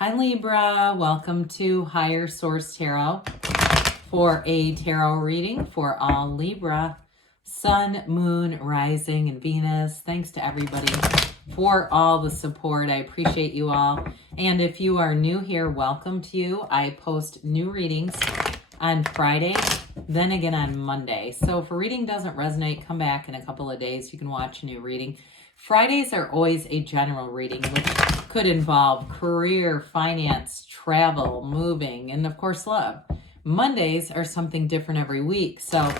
Hi Libra, welcome to Higher Source Tarot for a tarot reading for all Libra, Sun, Moon, Rising, and Venus. Thanks to everybody for all the support. I appreciate you all. And if you are new here, welcome to you. I post new readings on Friday, then again on Monday. So if a reading doesn't resonate, come back in a couple of days. You can watch a new reading. Fridays are always a general reading, which could involve career, finance, travel, moving, and of course love. Mondays are something different every week. So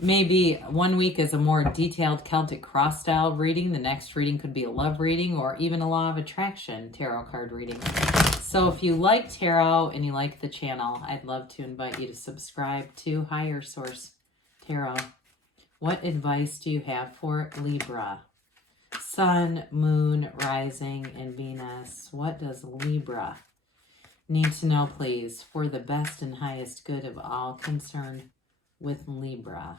maybe one week is a more detailed Celtic cross style reading. The next reading could be a love reading or even a law of attraction tarot card reading. So if you like tarot and you like the channel, I'd love to invite you to subscribe to Higher Source Tarot. What advice do you have for Libra? Sun, Moon, Rising, and Venus. What does Libra need to know, please, for the best and highest good of all concerned with Libra?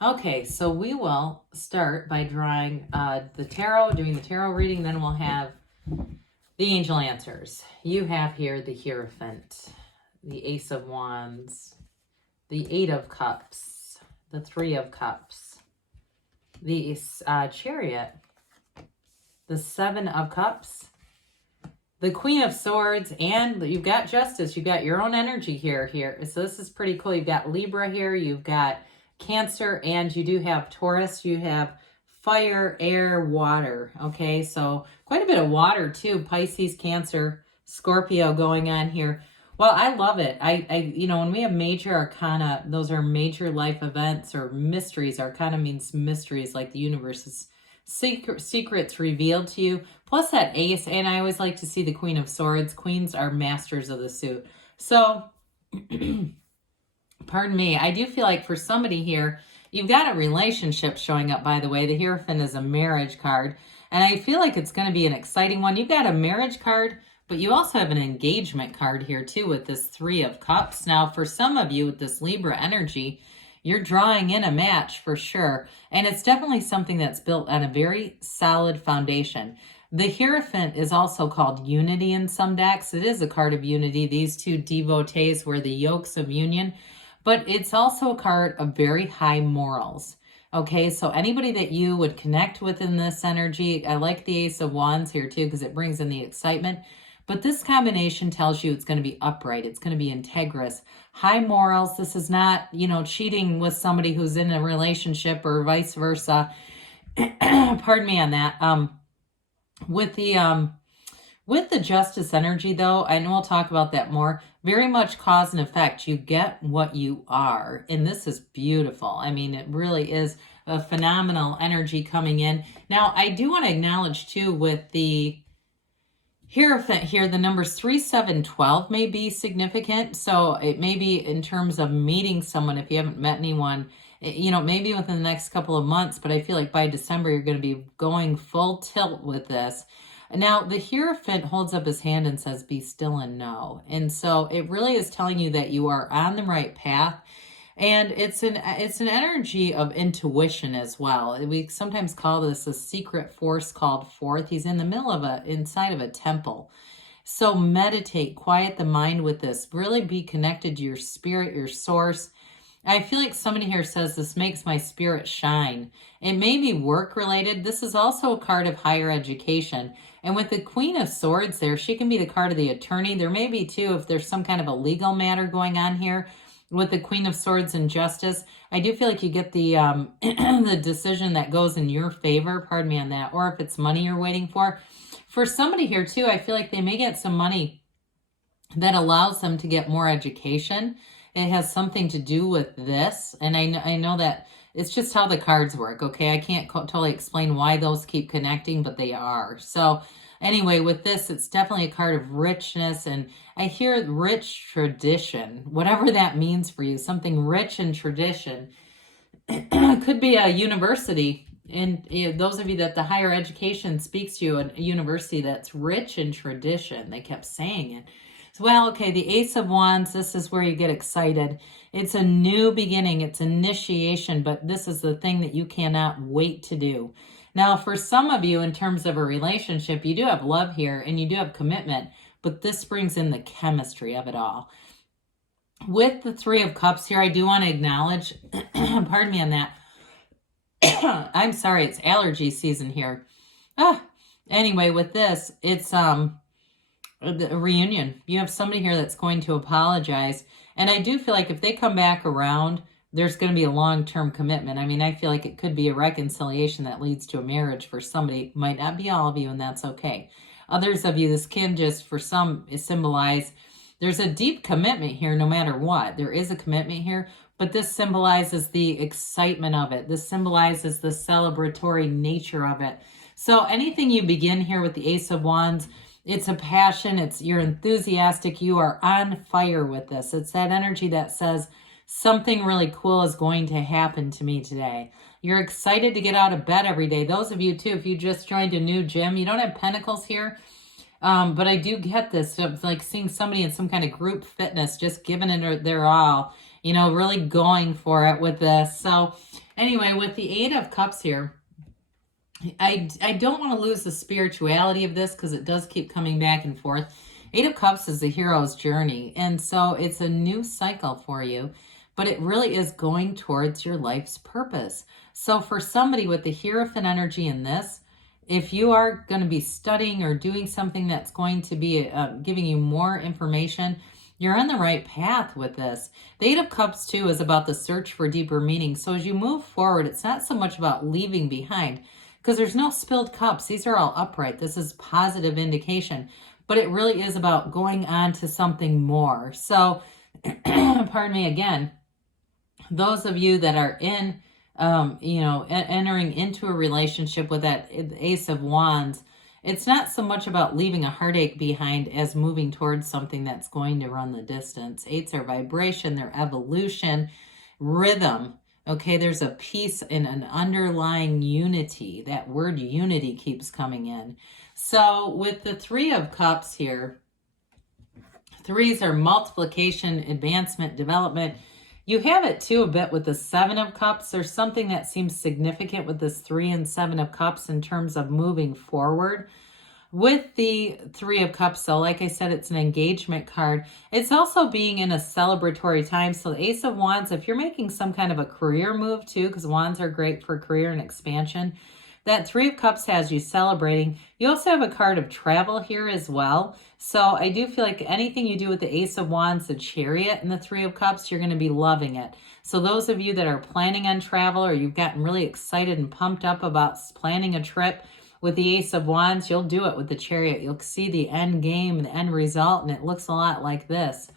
Okay, so we will start by drawing the tarot, doing the tarot reading, then we'll have the angel answers. You have here the Hierophant, the Ace of Wands, the Eight of Cups, the Three of Cups, the Chariot, the Seven of Cups, the Queen of Swords, and you've got Justice. You've got your own energy here. So this is pretty cool. You've got Libra here, you've got Cancer, and you do have Taurus. You have fire, air, water. Okay, so quite a bit of water too. Pisces, Cancer, Scorpio going on here. Well, I love it. You know, when we have major arcana, those are major life events or mysteries. Arcana means mysteries, like the universe's secrets revealed to you. Plus that ace, and I always like to see the Queen of Swords. Queens are masters of the suit. So, pardon me, I do feel like for somebody here, you've got a relationship showing up, by the way. The Hierophant is a marriage card, and I feel like it's going to be an exciting one. You've got a marriage card, but you also have an engagement card here too with this Three of Cups. Now, for some of you with this Libra energy, you're drawing in a match for sure. And it's definitely something that's built on a very solid foundation. The Hierophant is also called Unity in some decks. It is a card of unity. These two devotees were the yokes of union. But it's also a card of very high morals. Okay, so anybody that you would connect with in this energy, I like the Ace of Wands here too because it brings in the excitement. But this combination tells you it's going to be upright. It's going to be integrous. High morals. This is not, you know, cheating with somebody who's in a relationship or vice versa. Pardon me on that. With the Justice energy, though, I know we'll talk about that more. Very much cause and effect. You get what you are. And this is beautiful. I mean, it really is a phenomenal energy coming in. Now, I do want to acknowledge, too, with the Hierophant here, the numbers 3, 7, 12 may be significant. So it may be in terms of meeting someone if you haven't met anyone, you know, maybe within the next couple of months, but I feel like by December you're going to be going full tilt with this. Now, the Hierophant holds up his hand and says, be still and know. And so it really is telling you that you are on the right path. And it's an energy of intuition as well. We sometimes call this a secret force called forth. He's in the middle of inside of a temple. So meditate, quiet the mind with this. Really be connected to your spirit, your source. I feel like somebody here says this makes my spirit shine. It may be work related. This is also a card of higher education. And with the Queen of Swords there, she can be the card of the attorney. There may be too, if there's some kind of a legal matter going on here. With the Queen of Swords and Justice, I do feel like you get the the decision that goes in your favor, pardon me on that, or if it's money you're waiting for. For somebody here too, I feel like they may get some money that allows them to get more education. It has something to do with this, and I know that it's just how the cards work, okay? I can't totally explain why those keep connecting, but they are. So anyway, with this, it's definitely a card of richness, and I hear rich tradition, whatever that means for you, something rich in tradition. It could be a university, and those of you that the higher education speaks to you, a university that's rich in tradition. They kept saying it. So, well, okay, the Ace of Wands, this is where you get excited. It's a new beginning. It's initiation, but this is the thing that you cannot wait to do. Now, for some of you, in terms of a relationship, you do have love here and you do have commitment, but this brings in the chemistry of it all. With the Three of Cups here, I do want to acknowledge, pardon me on that. I'm sorry, it's allergy season here. Anyway, with this, it's a reunion. You have somebody here that's going to apologize. And I do feel like if they come back around, there's going to be a long-term commitment. I mean, I feel like it could be a reconciliation that leads to a marriage for somebody. Might not be all of you, and that's okay. Others of you, this can just, for some, symbolize there's a deep commitment here no matter what. There is a commitment here, but this symbolizes the excitement of it. This symbolizes the celebratory nature of it. So anything you begin here with the Ace of Wands, it's a passion, you're enthusiastic, you are on fire with this. It's that energy that says something really cool is going to happen to me today. You're excited to get out of bed every day. Those of you too, if you just joined a new gym, you don't have pentacles here, but I do get this. It's like seeing somebody in some kind of group fitness, just giving it their all, you know, really going for it with this. So anyway, with the Eight of Cups here, I don't want to lose the spirituality of this because it does keep coming back and forth. Eight of Cups is the hero's journey. And so it's a new cycle for you, but it really is going towards your life's purpose. So for somebody with the Hierophant energy in this, if you are going to be studying or doing something that's going to be giving you more information, you're on the right path with this. The Eight of Cups, too, is about the search for deeper meaning. So as you move forward, it's not so much about leaving behind, because there's no spilled cups. These are all upright. This is positive indication. But it really is about going on to something more. So, pardon me again, those of you that are in entering into a relationship with that Ace of Wands, it's not so much about leaving a heartache behind as moving towards something that's going to run the distance. Eights are vibration, they're evolution, rhythm. Okay, there's a peace and an underlying unity. That word unity keeps coming in. So with the Three of Cups here, threes are multiplication, advancement, development. You have it too a bit with the Seven of Cups. There's something that seems significant with this 3 and 7 of Cups in terms of moving forward. With the Three of Cups, so like I said, it's an engagement card. It's also being in a celebratory time. So the Ace of Wands, if you're making some kind of a career move too, because wands are great for career and expansion, that Three of Cups has you celebrating. You also have a card of travel here as well. So I do feel like anything you do with the Ace of Wands, the Chariot, and the Three of Cups, you're going to be loving it. So those of you that are planning on travel, or you've gotten really excited and pumped up about planning a trip with the Ace of Wands, you'll do it with the Chariot. You'll see the end game and the end result, and it looks a lot like this.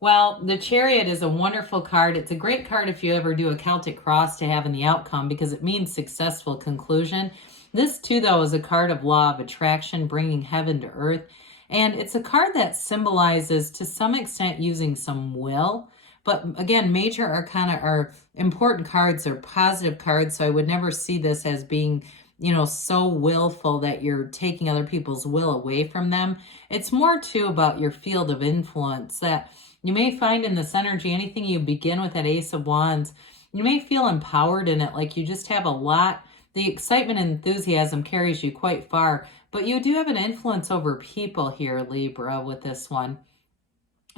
Well, the Chariot is a wonderful card. It's a great card if you ever do a Celtic cross to have in the outcome, because it means successful conclusion. This too, though, is a card of law of attraction, bringing heaven to earth. And it's a card that symbolizes, to some extent, using some will. But again, major arcana are important cards. They're positive cards, so I would never see this as being, you know, so willful that you're taking other people's will away from them. It's more too about your field of influence, that you may find in this energy, anything you begin with that Ace of Wands, you may feel empowered in it, like you just have a lot. The excitement and enthusiasm carries you quite far, but you do have an influence over people here, Libra, with this one.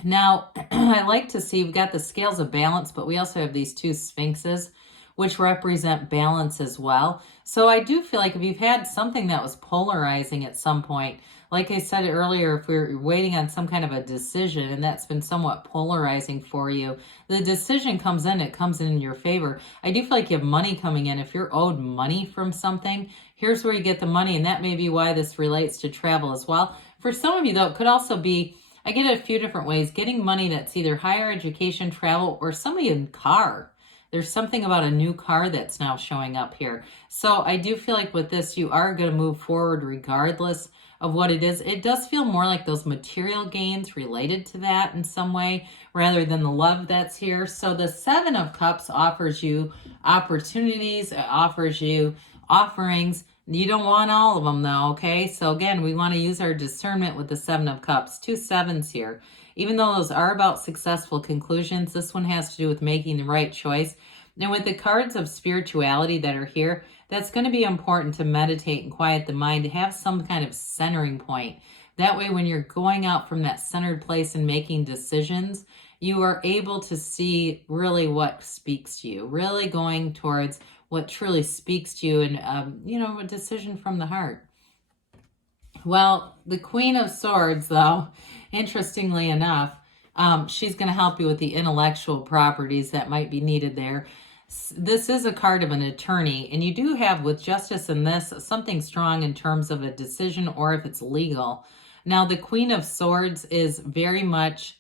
Now, I like to see, we've got the scales of balance, but we also have these two sphinxes, which represent balance as well. So I do feel like if you've had something that was polarizing at some point, like I said earlier, if we're waiting on some kind of a decision and that's been somewhat polarizing for you, the decision comes in, it comes in your favor. I do feel like you have money coming in. If you're owed money from something, here's where you get the money, and that may be why this relates to travel as well. For some of you, though, it could also be, I get it a few different ways, getting money that's either higher education, travel, or somebody in car. There's something about a new car that's now showing up here. So I do feel like with this, you are going to move forward regardless of what it is. It does feel more like those material gains related to that in some way, rather than the love that's here. So the Seven of Cups offers you opportunities, it offers you offerings. You don't want all of them though, okay? So again, we want to use our discernment with the Seven of Cups. 2 sevens here. Even though those are about successful conclusions, this one has to do with making the right choice. And with the cards of spirituality that are here, that's going to be important to meditate and quiet the mind, to have some kind of centering point. That way, when you're going out from that centered place and making decisions, you are able to see really what speaks to you, really going towards what truly speaks to you, and, a decision from the heart. Well, the Queen of Swords, though, interestingly enough, she's going to help you with the intellectual properties that might be needed there. This is a card of an attorney, and you do have, with Justice in this, something strong in terms of a decision or if it's legal. Now, the Queen of Swords is very much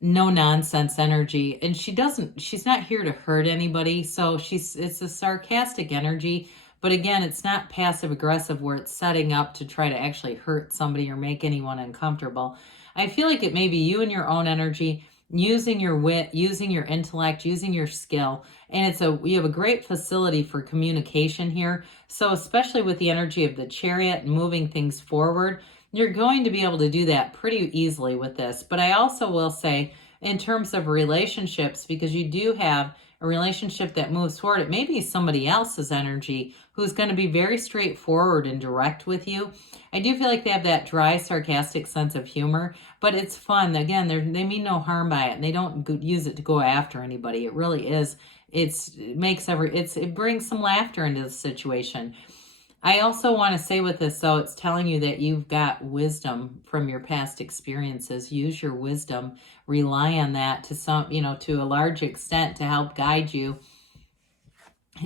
no nonsense energy, and she's not here to hurt anybody. So it's a sarcastic energy, but again, it's not passive aggressive where it's setting up to try to actually hurt somebody or make anyone uncomfortable. I feel like it may be you and your own energy, using your wit, using your intellect, using your skill. And you have a great facility for communication here. So especially with the energy of the Chariot and moving things forward, you're going to be able to do that pretty easily with this. But I also will say, in terms of relationships, because you do have a relationship that moves forward, it may be somebody else's energy who's going to be very straightforward and direct with you. I do feel like they have that dry, sarcastic sense of humor, but it's fun. Again, they mean no harm by it, and they don't use it to go after anybody. It really is. It brings some laughter into the situation. I also want to say with this, though, it's telling you that you've got wisdom from your past experiences. Use your wisdom, rely on that to a large extent to help guide you.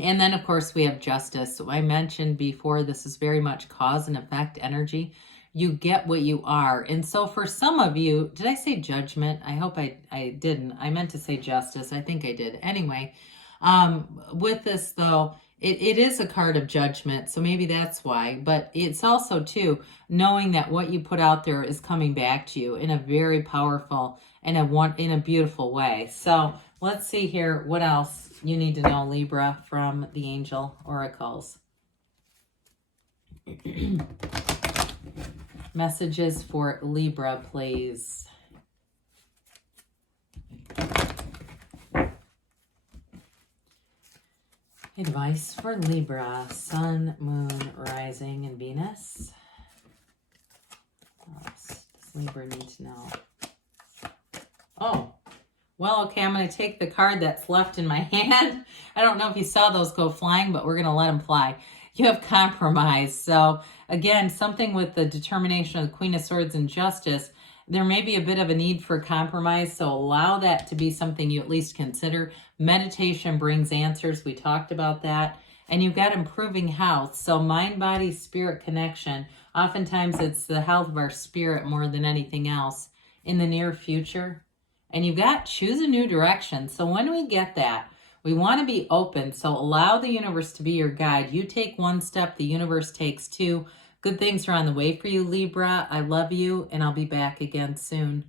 And then, of course, we have Justice. So I mentioned before, this is very much cause and effect energy. You get what you are. And so for some of you, did I say Judgment? I hope I didn't. I meant to say Justice. I think I did. Anyway, with this, though, it is a card of judgment, so maybe that's why. But it's also, too, knowing that what you put out there is coming back to you in a very powerful and in a beautiful way. So let's see here what else you need to know, Libra, from the angel oracles. Messages for Libra, please. Advice for Libra, Sun, Moon, Rising, and Venus. What else does Libra need to know? Oh, well, okay, I'm going to take the card that's left in my hand. I don't know if you saw those go flying, but we're going to let them fly. You have compromise. So, again, something with the determination of the Queen of Swords and Justice, there may be a bit of a need for compromise, so allow that to be something you at least consider. Meditation brings answers. We talked about that. And you've got improving health. So mind, body, spirit connection. Oftentimes it's the health of our spirit more than anything else in the near future. And you've got choose a new direction. So when we get that, we want to be open. So allow the universe to be your guide. You take one step, the universe takes two. Good things are on the way for you, Libra. I love you, and I'll be back again soon.